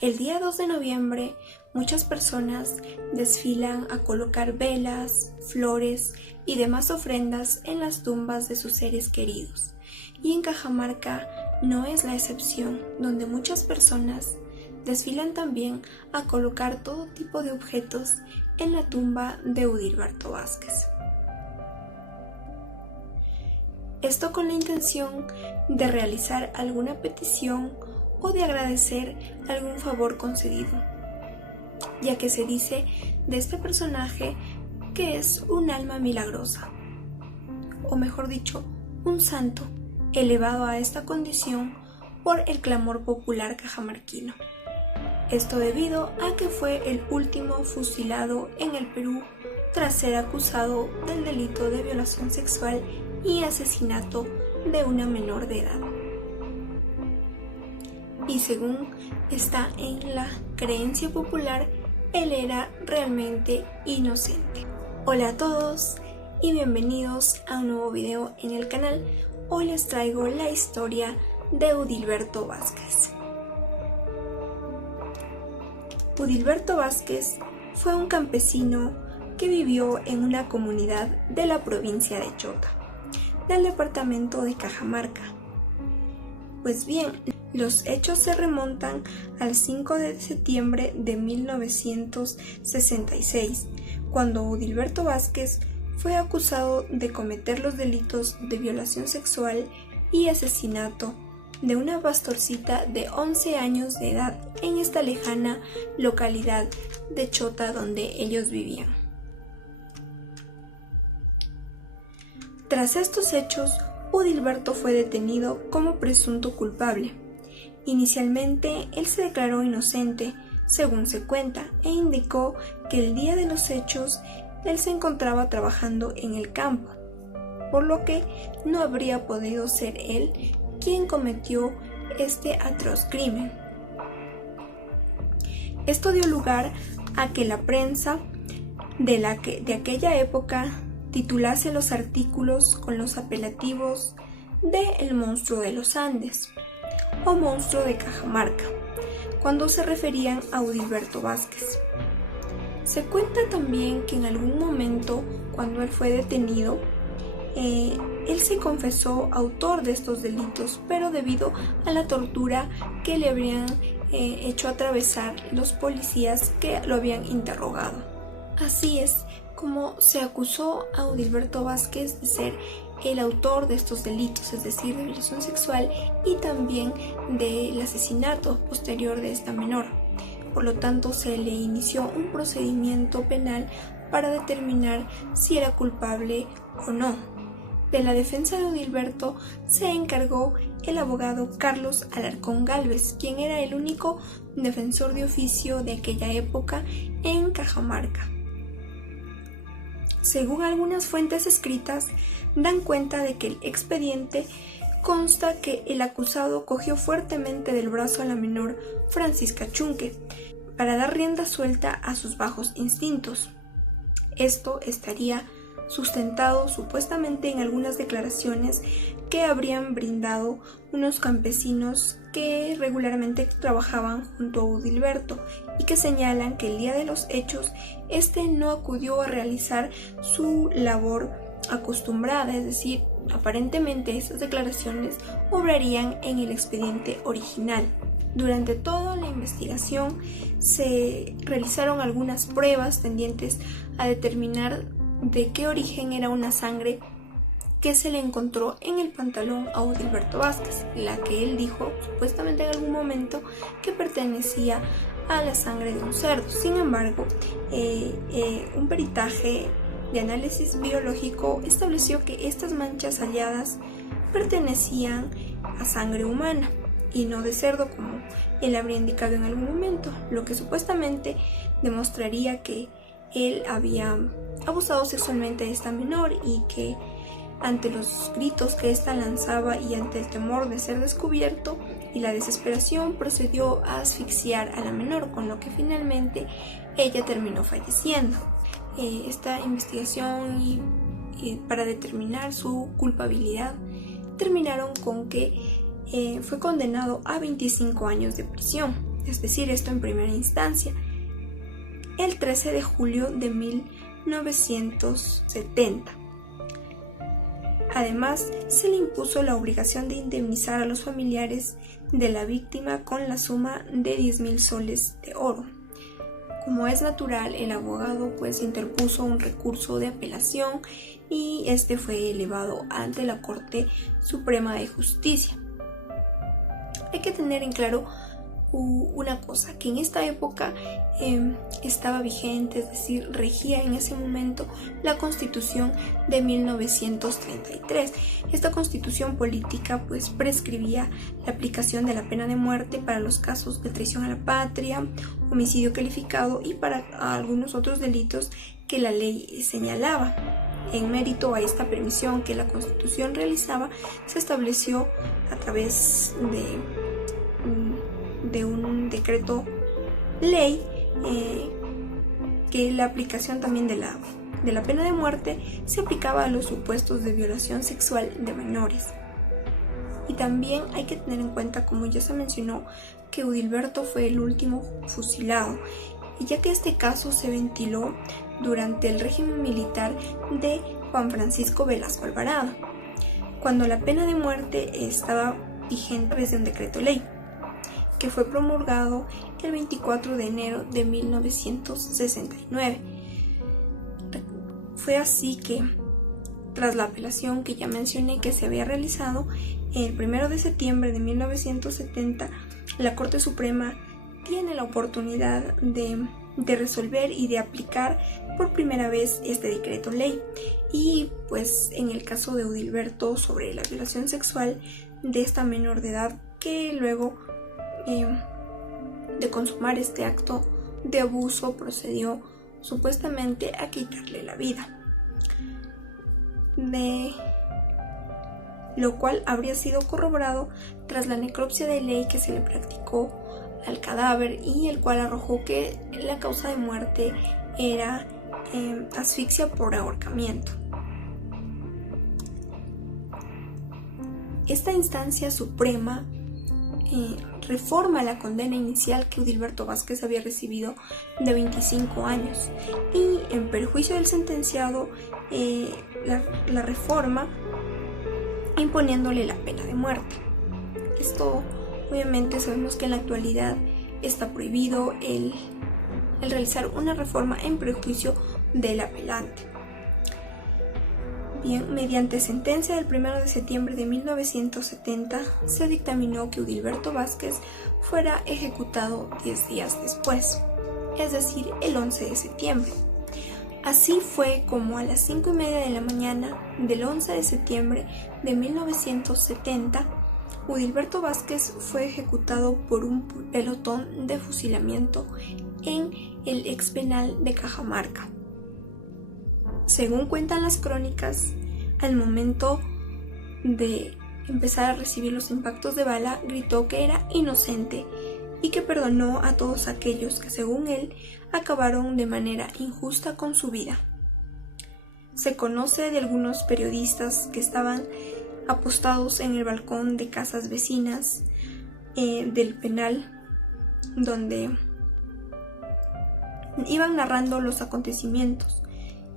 El día 2 de noviembre, muchas personas desfilan a colocar velas, flores y demás ofrendas en las tumbas de sus seres queridos. Y en Cajamarca no es la excepción, donde muchas personas desfilan también a colocar todo tipo de objetos en la tumba de Udilberto Vázquez. Esto con la intención de realizar alguna petición o de agradecer algún favor concedido, ya que se dice de este personaje que es un alma milagrosa, o mejor dicho, un santo, elevado a esta condición por el clamor popular cajamarquino. Esto debido a que fue el último fusilado en el Perú tras ser acusado del delito de violación sexual y asesinato de una menor de edad. Y según está en la creencia popular, él era realmente inocente. Hola a todos y bienvenidos a un nuevo video en el canal. Hoy les traigo la historia de Udilberto Vázquez. Udilberto Vázquez fue un campesino que vivió en una comunidad de la provincia de Chota, del departamento de Cajamarca. Pues bien, los hechos se remontan al 5 de septiembre de 1966, cuando Udilberto Vázquez fue acusado de cometer los delitos de violación sexual y asesinato de una pastorcita de 11 años de edad en esta lejana localidad de Chota donde ellos vivían. Tras estos hechos, Udilberto fue detenido como presunto culpable. Inicialmente, él se declaró inocente, según se cuenta, e indicó que el día de los hechos él se encontraba trabajando en el campo, por lo que no habría podido ser él quien cometió este atroz crimen. Esto dio lugar a que la prensa de aquella época titulase los artículos con los apelativos de El monstruo de los Andes o monstruo de Cajamarca, cuando se referían a Udilberto Vázquez. Se cuenta también que en algún momento, cuando él fue detenido, él se confesó autor de estos delitos, pero debido a la tortura que le habrían hecho atravesar los policías que lo habían interrogado. Así es como se acusó a Udilberto Vázquez de ser el autor de estos delitos, es decir, de violación sexual y también del asesinato posterior de esta menor. Por lo tanto, se le inició un procedimiento penal para determinar si era culpable o no. De la defensa de Udilberto se encargó el abogado Carlos Alarcón Gálvez, quien era el único defensor de oficio de aquella época en Cajamarca. Según algunas fuentes escritas, dan cuenta de que el expediente consta que el acusado cogió fuertemente del brazo a la menor Francisca Chunque para dar rienda suelta a sus bajos instintos. Esto estaría sustentado supuestamente en algunas declaraciones que habrían brindado unos campesinos que regularmente trabajaban junto a Udilberto y que señalan que el día de los hechos este no acudió a realizar su labor acostumbrada, es decir, aparentemente estas declaraciones obrarían en el expediente original. Durante toda la investigación se realizaron algunas pruebas tendientes a determinar de qué origen era una sangre que se le encontró en el pantalón a Udilberto Vázquez, la que él dijo supuestamente en algún momento que pertenecía a la sangre de un cerdo. Sin embargo, un peritaje de análisis biológico estableció que estas manchas halladas pertenecían a sangre humana y no de cerdo, como él habría indicado en algún momento, lo que supuestamente demostraría que él había abusado sexualmente de esta menor y que ante los gritos que ésta lanzaba y ante el temor de ser descubierto y la desesperación, procedió a asfixiar a la menor, con lo que finalmente ella terminó falleciendo. Esta investigación y para determinar su culpabilidad terminaron con que fue condenado a 25 años de prisión. es decir, esto en primera instancia, el 13 de julio de 1970. Además, se le impuso la obligación de indemnizar a los familiares de la víctima con la suma de 10.000 soles de oro. Como es natural, el abogado interpuso un recurso de apelación y este fue elevado ante la Corte Suprema de Justicia. Hay que tener en claro una cosa, que en esta época estaba vigente, es decir, regía en ese momento la Constitución de 1933. Esta Constitución política prescribía la aplicación de la pena de muerte para los casos de traición a la patria, homicidio calificado y para algunos otros delitos que la ley señalaba. En mérito a esta permisión que la Constitución realizaba, se estableció a través de un decreto ley que la aplicación también de la pena de muerte se aplicaba a los supuestos de violación sexual de menores. Y también hay que tener en cuenta, como ya se mencionó, que Udilberto fue el último fusilado, y ya que este caso se ventiló durante el régimen militar de Juan Francisco Velasco Alvarado, cuando la pena de muerte estaba vigente desde un decreto ley que fue promulgado el 24 de enero de 1969. Fue así que, tras la apelación que ya mencioné que se había realizado, el 1 de septiembre de 1970, la Corte Suprema tiene la oportunidad de resolver y de aplicar por primera vez este decreto ley. Y en el caso de Udilberto, sobre la violación sexual de esta menor de edad, que luego de consumar este acto de abuso procedió supuestamente a quitarle la vida, de lo cual habría sido corroborado tras la necropsia de ley que se le practicó al cadáver, y el cual arrojó que la causa de muerte era asfixia por ahorcamiento. Esta instancia suprema reforma la condena inicial que Udilberto Vázquez había recibido de 25 años, y en perjuicio del sentenciado la reforma imponiéndole la pena de muerte. Esto, obviamente, sabemos que en la actualidad está prohibido el realizar una reforma en perjuicio del apelante. Bien, mediante sentencia del 1 de septiembre de 1970 se dictaminó que Udilberto Vázquez fuera ejecutado 10 días después, es decir, el 11 de septiembre. Así fue como a las 5:30 de la mañana del 11 de septiembre de 1970, Udilberto Vázquez fue ejecutado por un pelotón de fusilamiento en el expenal de Cajamarca. Según cuentan las crónicas, al momento de empezar a recibir los impactos de bala, gritó que era inocente y que perdonó a todos aquellos que, según él, acabaron de manera injusta con su vida. Se conoce de algunos periodistas que estaban apostados en el balcón de casas vecinas del penal, donde iban narrando los acontecimientos.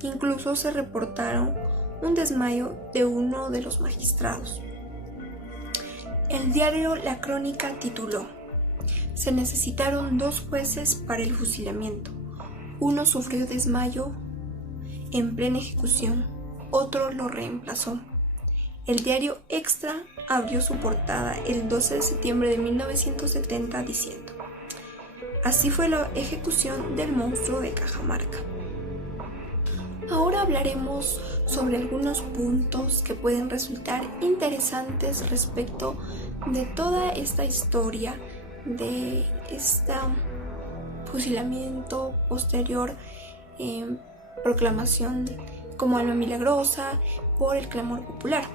Incluso se reportaron un desmayo de uno de los magistrados. El diario La Crónica tituló: "Se necesitaron 2 jueces para el fusilamiento. Uno sufrió desmayo en plena ejecución, otro lo reemplazó". El diario Extra abrió su portada el 12 de septiembre de 1970 diciendo: "Así fue la ejecución del monstruo de Cajamarca". Ahora hablaremos sobre algunos puntos que pueden resultar interesantes respecto de toda esta historia de este fusilamiento posterior, proclamación como alma milagrosa por el clamor popular.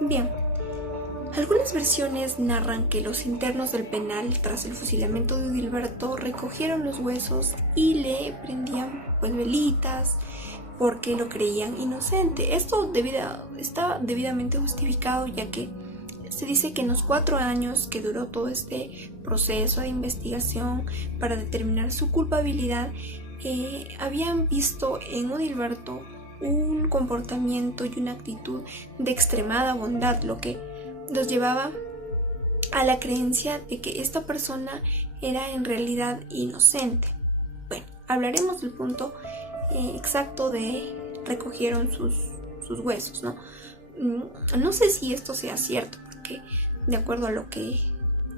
Bien, algunas versiones narran que los internos del penal, tras el fusilamiento de Udilberto, recogieron los huesos y le prendían velitas porque lo creían inocente. Esto está debidamente justificado, ya que Se dice que en los 4 años que duró todo este proceso de investigación para determinar su culpabilidad, habían visto en Odilberto un comportamiento y una actitud de extremada bondad, lo que los llevaba a la creencia de que esta persona era en realidad inocente. Bueno, hablaremos del punto exacto de recogieron sus huesos, ¿no? No sé si esto sea cierto, porque de acuerdo a lo que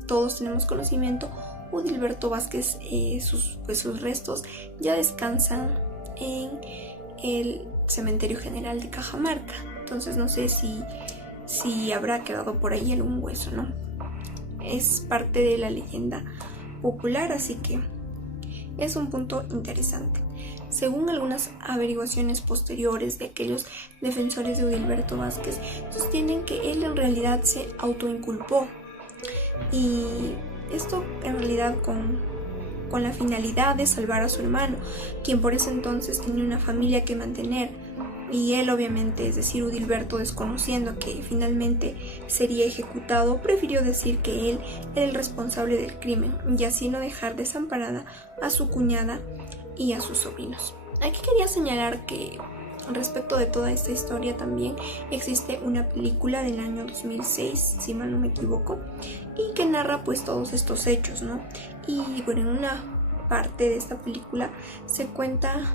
todos tenemos conocimiento, Odilberto Vázquez, sus restos ya descansan en el Cementerio General de Cajamarca. Entonces no sé si habrá quedado por ahí algún hueso, ¿no? Es parte de la leyenda popular, así que es un punto interesante. Según algunas averiguaciones posteriores de aquellos defensores de Odilberto Vázquez, sostienen que él en realidad se autoinculpó, y esto en realidad con la finalidad de salvar a su hermano, quien por ese entonces tenía una familia que mantener, y él obviamente, es decir, Odilberto, desconociendo que finalmente sería ejecutado, prefirió decir que él era el responsable del crimen y así no dejar desamparada a su cuñada y a sus sobrinos. Aquí quería señalar que respecto de toda esta historia también existe una película del año 2006, si mal no me equivoco, y que narra pues todos estos hechos, ¿no? Y bueno, en una parte de esta película se cuenta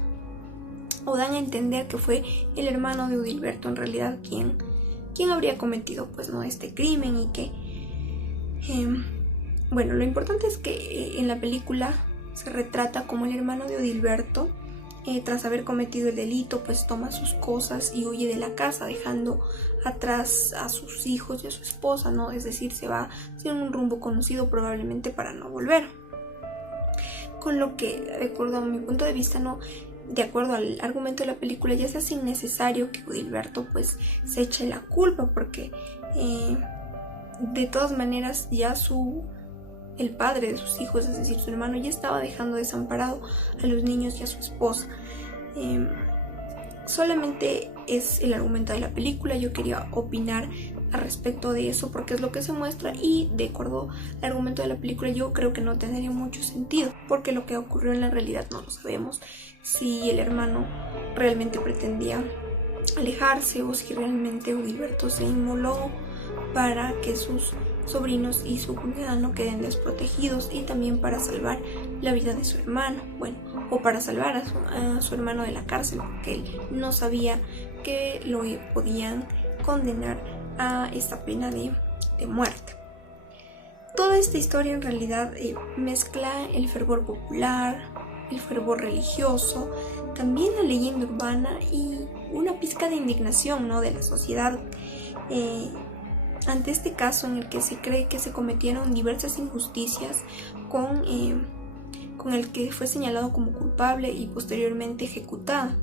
o dan a entender que fue el hermano de Odilberto en realidad quien habría cometido pues no este crimen, y que bueno, lo importante es que en la película se retrata como el hermano de Odilberto, tras haber cometido el delito, pues toma sus cosas y huye de la casa, dejando atrás a sus hijos y a su esposa, ¿no? Es decir, se va sin un rumbo conocido, probablemente para no volver. Con lo que, de acuerdo a mi punto de vista, no, de acuerdo al argumento de la película, ya se hace innecesario que Odilberto pues se eche la culpa, porque de todas maneras ya el padre de sus hijos, es decir, su hermano, ya estaba dejando desamparado a los niños y a su esposa. Solamente es el argumento de la película. Yo quería opinar al respecto de eso porque es lo que se muestra, y de acuerdo al argumento de la película yo creo que no tendría mucho sentido, porque lo que ocurrió en la realidad no lo sabemos. Si el hermano realmente pretendía alejarse o si realmente Odilberto se inmoló para que sus sobrinos y su cuñada no queden desprotegidos, y también para salvar la vida de su hermano, bueno, o para salvar a su hermano de la cárcel, porque él no sabía que lo podían condenar a esta pena de muerte. Toda esta historia en realidad mezcla el fervor popular, el fervor religioso, también la leyenda urbana y una pizca de indignación, ¿no?, de la sociedad ante este caso en el que se cree que se cometieron diversas injusticias con el que fue señalado como culpable y posteriormente ejecutado.